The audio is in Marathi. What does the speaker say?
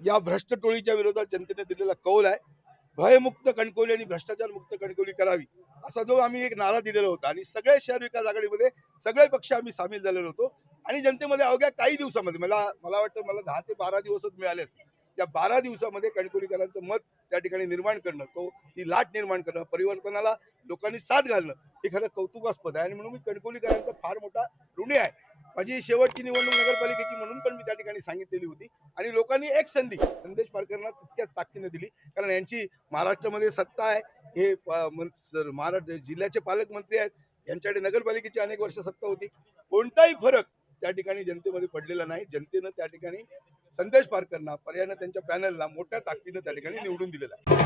या भ्रष्ट टोळीच्या विरोधात जनतेने दिलेला कौल आहे. भयमुक्त कणकवली आणि भ्रष्टाचार मुक्त कणकवली करावी असा जो आम्ही एक नारा दिलेला होता आणि सगळे शहर विकास आघाडीमध्ये सगळे पक्ष आम्ही सामील झालेलो होतो आणि जनतेमध्ये अवघ्या काही दिवसामध्ये मला वाटतं मला 10 ते 12 दिवसच मिळाले असते. त्या 12 दिवसामध्ये कणकवलीकरांचं मत त्या ठिकाणी निर्माण करणं, ती लाट निर्माण करणं, परिवर्तनाला लोकांनी साथ घालणं हे खरं कौतुकास्पद आहे आणि म्हणून मी कणकवलीकरांचा फार मोठा ऋणी आहे. माझी शेवटची निवडणूक नगरपालिकेची म्हणून पण मी त्या ठिकाणी सांगितलेली होती आणि लोकांनी एक संधी संदेश पारकरांना तितक्याच ताकदीने दिली, कारण यांची महाराष्ट्रामध्ये सत्ता आहे. हे महाराष्ट्र जिल्ह्याचे पालकमंत्री आहेत, यांच्याकडे नगरपालिकेची अनेक वर्ष सत्ता होती. कोणताही फरक त्या ठिकाणी जनतेमध्ये पडलेला नाही. जनतेनं त्या ठिकाणी संदेश पारकरांना पर्यायानं त्यांच्या पॅनलला मोठ्या ताकदीनं त्या ठिकाणी निवडून दिलेला आहे.